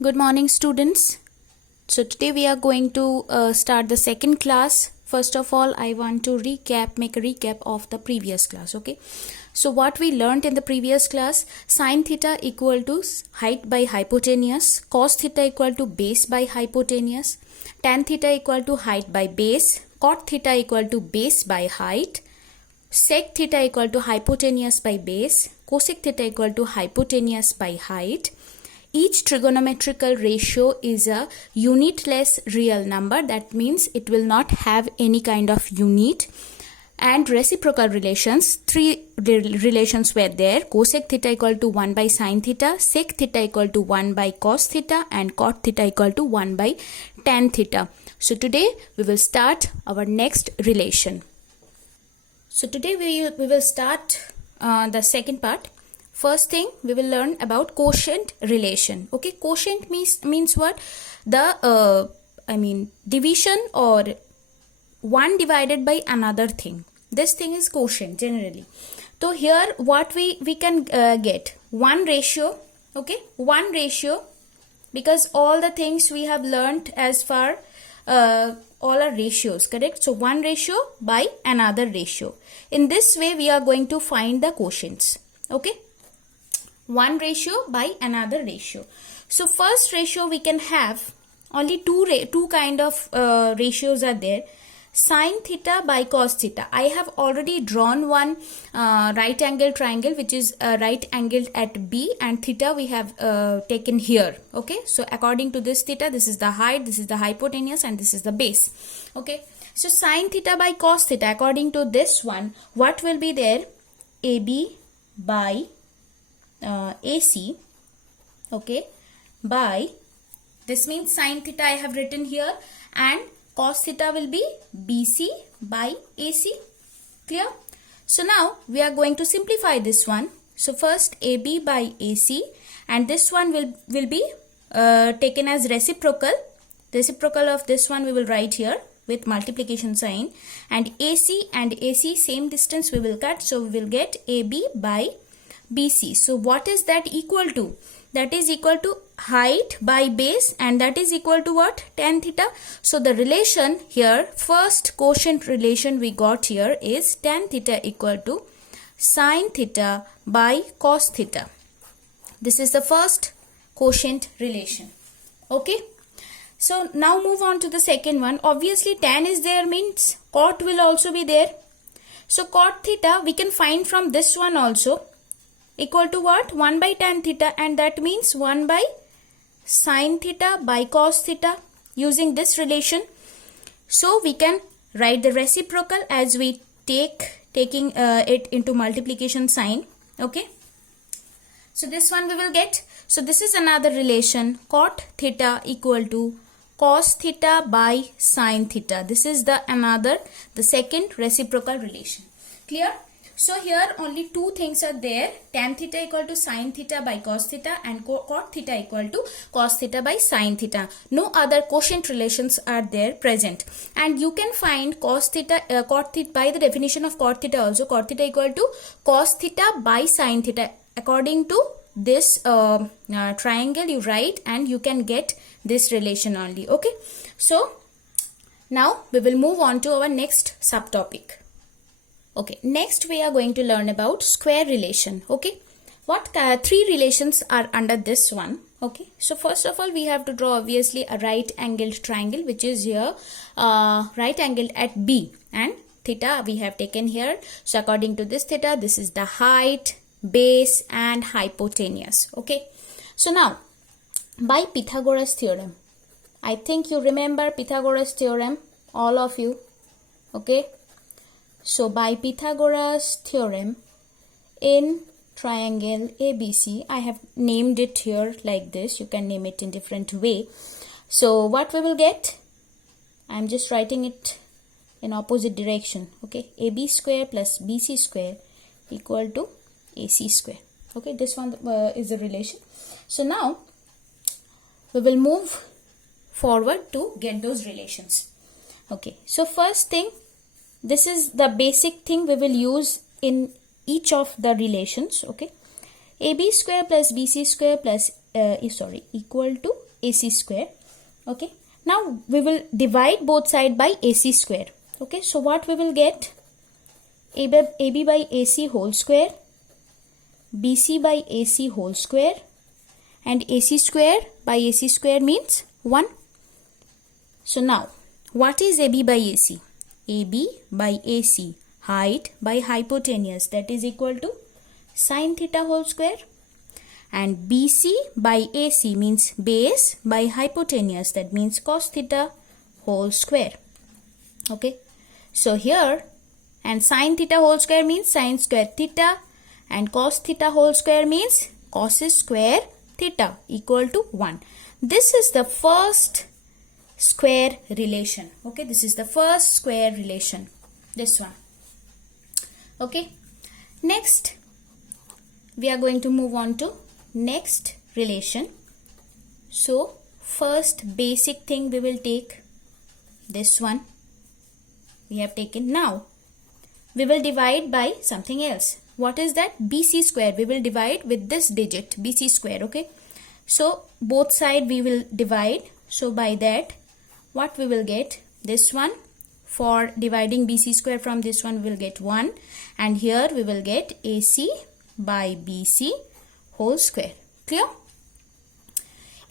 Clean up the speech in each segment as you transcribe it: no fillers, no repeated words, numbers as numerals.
Good morning, students. So today we are going to start the second class. First of all, I want to make a recap of the previous class. Okay. So what we learned in the previous class: sine theta equal to height by hypotenuse, cos theta equal to base by hypotenuse, tan theta equal to height by base, cot theta equal to base by height, sec theta equal to hypotenuse by base, cosec theta equal to hypotenuse by height. Each trigonometrical ratio is a unitless real number. That means it will not have any kind of unit. And reciprocal relations, three relations were there: cosec theta equal to 1 by sine theta, sec theta equal to 1 by cos theta, and cot theta equal to 1 by tan theta. So today we will start our next relation. So today we will start the second part. First thing, we will learn about quotient relation. Okay, quotient means what? The division or one divided by another thing. This thing is quotient generally. So here what we can get one ratio. Okay, one ratio, because all the things we have learned as far all are ratios, correct? So one ratio by another ratio. In this way we are going to find the quotients. Okay, one ratio by another ratio. So first ratio, we can have only two kind of ratios are there: sine theta by cos theta. I have already drawn one right angle triangle, which is right angled at B, and theta we have taken here. Okay, so according to this theta, this is the height, this is the hypotenuse, and this is the base. Okay, so sine theta by cos theta, according to this one, what will be there? AB by AC, okay, by, this means sine theta I have written here, and cos theta will be BC by AC. Clear? So now we are going to simplify this one. So first AB by AC, and this one will be taken as reciprocal. Reciprocal of this one we will write here with multiplication sign, and AC and AC same distance we will cut, so we will get AB by BC. So what is that equal to? That is equal to height by base, and that is equal to what? Tan theta. So the relation here, first quotient relation we got here is tan theta equal to sine theta by cos theta. This is the first quotient relation. Okay. So now move on to the second one. Obviously tan is there, means cot will also be there. So cot theta we can find from this one also, equal to what? 1 by tan theta, and that means 1 by sine theta by cos theta, using this relation. So we can write the reciprocal as we taking it into multiplication sign. Okay, so this one we will get. So this is another relation: cot theta equal to cos theta by sine theta. This is the second reciprocal relation. Clear? So here only two things are there: tan theta equal to sine theta by cos theta, and cot theta equal to cos theta by sine theta. No other quotient relations are there present. And you can find cos theta, cot theta by the definition of cot theta also. Cot theta equal to cos theta by sine theta. According to this triangle you write, and you can get this relation only. Okay. So now we will move on to our next subtopic. Okay, next we are going to learn about square relation. Okay, what three relations are under this one? Okay, so first of all we have to draw obviously a right angled triangle, which is here right angled at B, and theta we have taken here. So according to this theta, this is the height, base, and hypotenuse. Okay, so now by Pythagoras theorem, I think you remember Pythagoras theorem, all of you. Okay, so by Pythagoras theorem in triangle ABC, I have named it here like this. You can name it in different way. So what we will get? I am just writing it in opposite direction. Okay, AB square plus BC square equal to AC square. Okay, this one is the relation. So now we will move forward to get those relations. Okay, so first thing, this is the basic thing we will use in each of the relations. Okay, AB square plus BC square plus equal to AC square. Okay, now we will divide both sides by AC square. Okay, so what we will get? AB by AC whole square, BC by AC whole square, and AC square by AC square means 1. So now, what is AB by AC? AB by AC, height by hypotenuse, that is equal to sine theta whole square. And BC by AC means base by hypotenuse, that means cos theta whole square. Okay, so here, and sine theta whole square means sine square theta, and cos theta whole square means cos square theta equal to 1. This is the first square relation. Okay, this is the first square relation, this one. Okay, next we are going to move on to next relation. So first basic thing we will take this one we have taken. Now we will divide by something else. What is that? BC square. We will divide with this digit BC square. Okay, so both side we will divide. So by that, what we will get? This one, for dividing BC square from this one, we will get 1, and here we will get AC by BC whole square. Clear?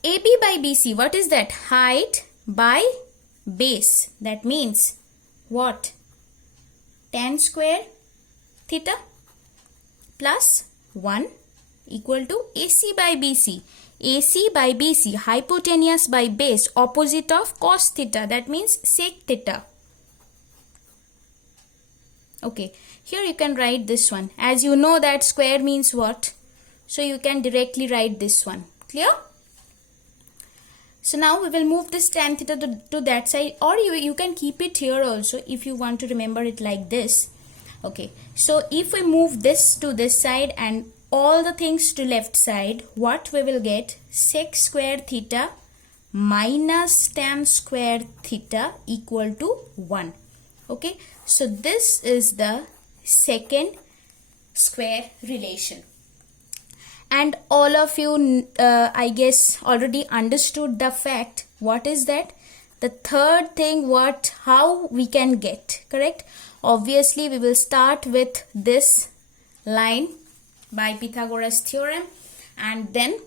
AB by BC, what is that? Height by base. That means what? Tan square theta plus 1 equal to AC by BC. AC by BC, hypotenuse by base, opposite of cos theta, that means sec theta. Okay, here you can write this one. As you know that square means what? So you can directly write this one. Clear? So now we will move this tan theta to that side, or you can keep it here also if you want to remember it like this. Okay, so if we move this to this side and all the things to left side, what we will get? Sec square theta minus tan square theta equal to 1. Okay, so this is the second square relation. And all of you I guess already understood the fact. What is that? The third thing, how we can get, correct? Obviously we will start with this line by Pythagoras theorem, and then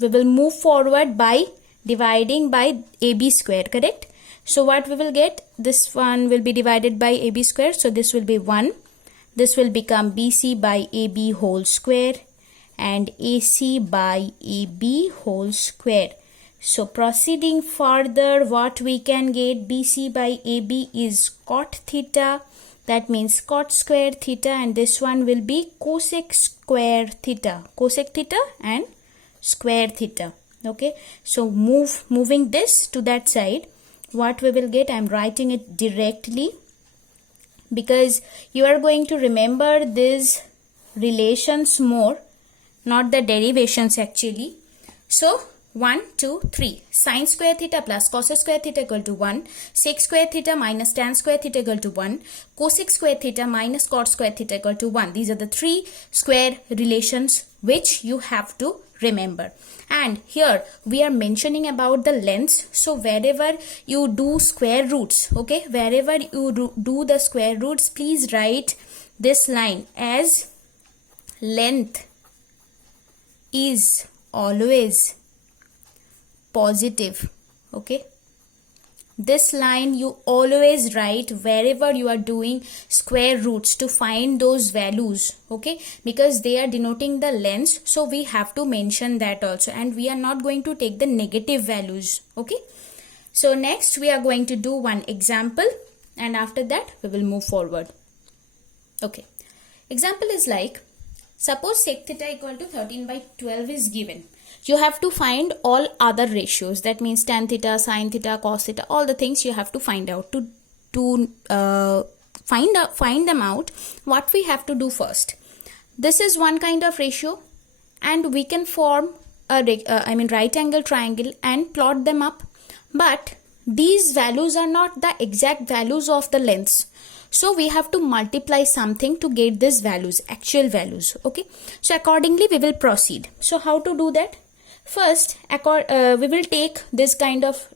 we will move forward by dividing by AB square, correct? So what we will get? This one will be divided by AB square, so this will be 1. This will become BC by AB whole square and AC by AB whole square. So proceeding further, what we can get? BC by AB is cot theta, that means cot square theta, and this one will be cosec square theta, cosec theta and square theta. Okay, so moving this to that side, what we will get? I am writing it directly because you are going to remember these relations more, not the derivations actually. So 1, 2, 3. Sine square theta plus cos square theta equal to 1. Sec square theta minus tan square theta equal to 1. Cosec square theta minus cot square theta equal to 1. These are the 3 square relations which you have to remember. And here we are mentioning about the lengths. So wherever you do square roots, okay, wherever you do the square roots, please write this line as length is always positive. Okay, this line you always write wherever you are doing square roots to find those values. Okay, because they are denoting the lengths, so we have to mention that also, and we are not going to take the negative values. Okay, so next we are going to do one example, and after that we will move forward. Okay, example is like, suppose sec theta equal to 13 by 12 is given. You have to find all other ratios, that means tan theta, sin theta, cos theta, all the things you have to find out. To find them out, what we have to do first? This is one kind of ratio, and we can form a right angle triangle and plot them up. But these values are not the exact values of the lengths. So we have to multiply something to get these values, actual values. Okay, so accordingly we will proceed. So how to do that? First, we will take this kind of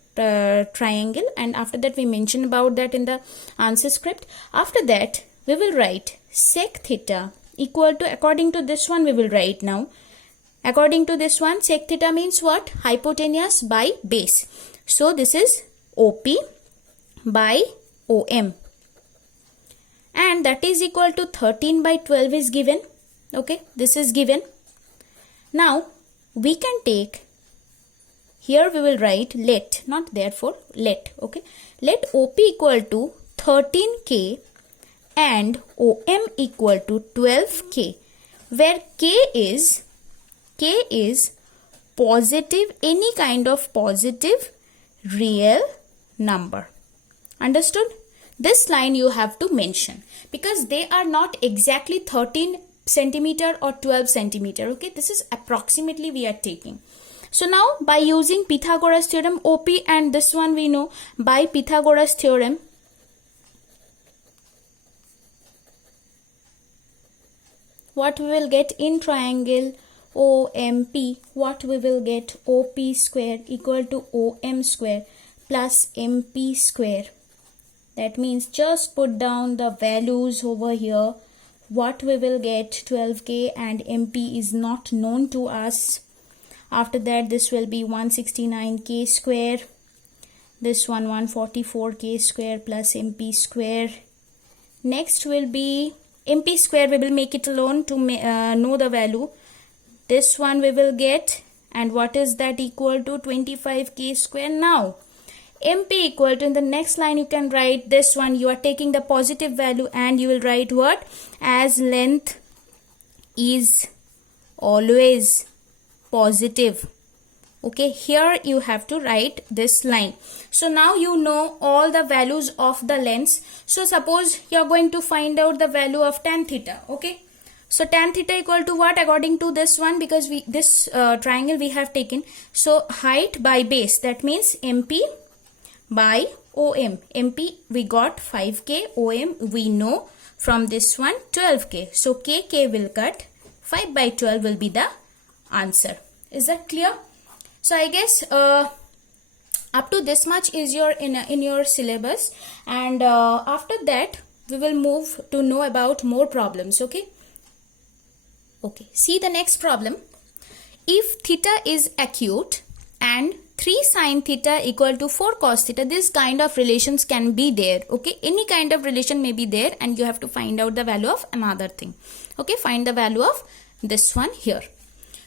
triangle, and after that we mention about that in the answer script. After that, we will write sec theta equal to, according to this one we will write now. According to this one, sec theta means what? Hypotenuse by base. So this is OP by OM. And that is equal to 13 by 12 is given. Okay, this is given. Now, we can take, here we will write let, not therefore, let. Okay, let OP equal to 13K and OM equal to 12K, where K is positive, any kind of positive real number. Understood? This line you have to mention because they are not exactly 13 centimeter or 12 centimeter. Okay, this is approximately we are taking. So now by using Pythagoras theorem, OP and this one we know by Pythagoras theorem, what we will get in triangle OMP, what we will get? OP square equal to OM square plus MP square. That means just put down the values over here. What we will get? 12K and MP is not known to us. After that, this will be 169K square. This one 144K square plus MP square. Next will be MP square. We will make it alone to know the value. This one we will get, and what is that equal to? 25K square. Now MP equal to, in the next line you can write this one, you are taking the positive value and you will write what? As length is always positive. Okay, here you have to write this line. So now you know all the values of the lengths. So suppose you are going to find out the value of tan theta. Okay, so tan theta equal to what? According to this one, because this triangle we have taken, so height by base, that means MP by OM. MP we got 5K, OM we know from this one 12K. So K will cut, 5 by 12 will be the answer. Is that clear? So I guess up to this much is your in your syllabus, and after that we will move to know about more problems. Okay. Okay. See the next problem. If theta is acute and 3 sine theta equal to 4 cos theta, this kind of relations can be there. Okay, any kind of relation may be there, and you have to find out the value of another thing. Okay, find the value of this one here.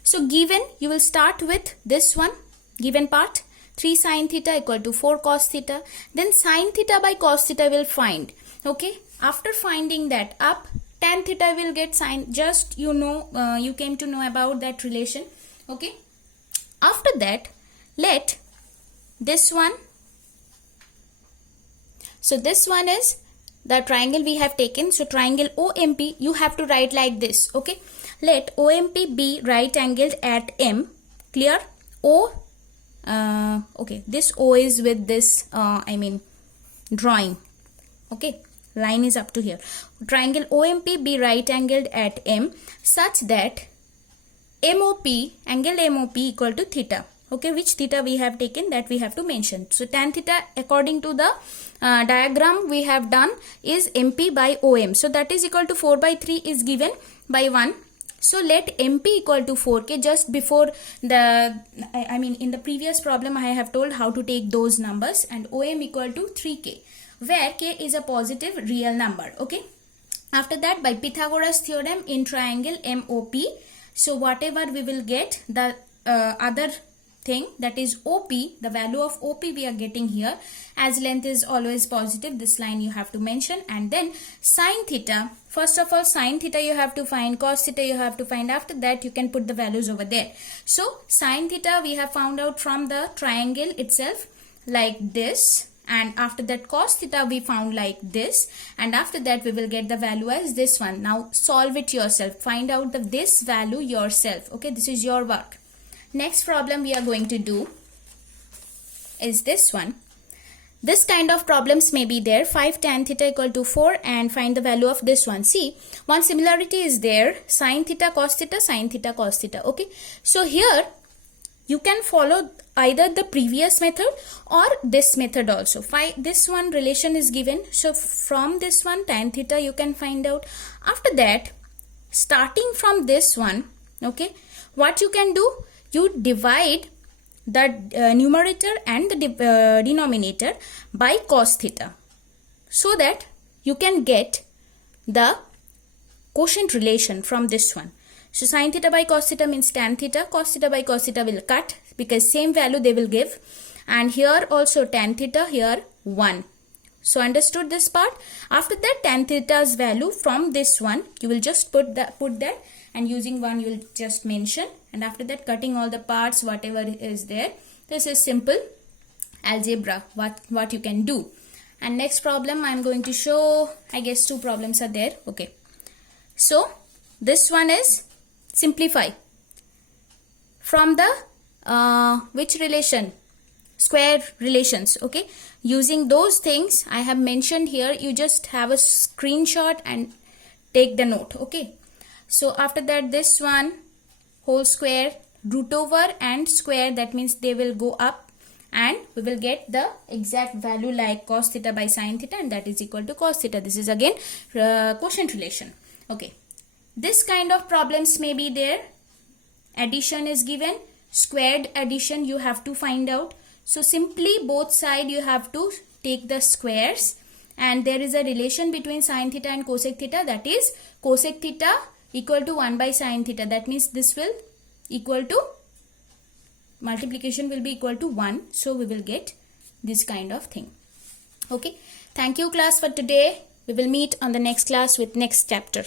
So given, you will start with this one given part, 3 sine theta equal to 4 cos theta. Then sine theta by cos theta will find. Okay, after finding that up, tan theta will get sine. Just you know, you came to know about that relation. Okay, after that, let this one, so this one is the triangle we have taken. So triangle OMP you have to write like this. Okay, let OMP be right angled at M. Clear? Okay, this O is with this drawing. Okay, line is up to here. Triangle OMP be right angled at M such that MOP, angle MOP equal to theta. Okay, which theta we have taken, that we have to mention. So tan theta according to the diagram we have done is MP by OM. So that is equal to 4 by 3 is given by 1. So let MP equal to 4K. Just before the, in the previous problem I have told how to take those numbers, and OM equal to 3K, where K is a positive real number. Okay. After that, by Pythagoras theorem in triangle MOP, so whatever we will get, the other thing, that is OP, the value of OP we are getting here, as length is always positive, this line you have to mention. And then sine theta, first of all sine theta you have to find, cos theta you have to find. After that you can put the values over there. So sine theta we have found out from the triangle itself like this, and after that cos theta we found like this, and after that we will get the value as this one. Now solve it yourself, find out this value yourself. Okay, this is your work. Next problem we are going to do is this one. This kind of problems may be there. 5 tan theta equal to 4, and find the value of this one. See, one similarity is there, sine theta cos theta, sine theta cos theta. Okay, so here you can follow either the previous method or this method also. This one relation is given, so from this one tan theta you can find out. After that, starting from this one, okay, what you can do, you divide the numerator and the denominator by cos theta, so that you can get the quotient relation from this one. So sin theta by cos theta means tan theta, cos theta by cos theta will cut because same value they will give, and here also tan theta, here 1. So understood this part? After that, tan theta's value from this one, you will just put that, and using 1 you will just mention, and after that cutting all the parts whatever is there. This is simple algebra what you can do. And next problem I am going to show, I guess 2 problems are there. Okay, so this one is simplify from the which relation, square relations. Okay, using those things I have mentioned here, you just have a screenshot and take the note. Okay, so after that, this one whole square, root over and square, that means they will go up, and we will get the exact value like cos theta by sin theta, and that is equal to cos theta. This is again quotient relation. Okay, this kind of problems may be there. Addition is given, squared addition you have to find out. So simply both side you have to take the squares, and there is a relation between sin theta and cosec theta, that is cosec theta equal to 1 by sin theta. That means this will equal to, multiplication will be equal to 1. So we will get this kind of thing. Okay, thank you class for today. We will meet on the next class with next chapter.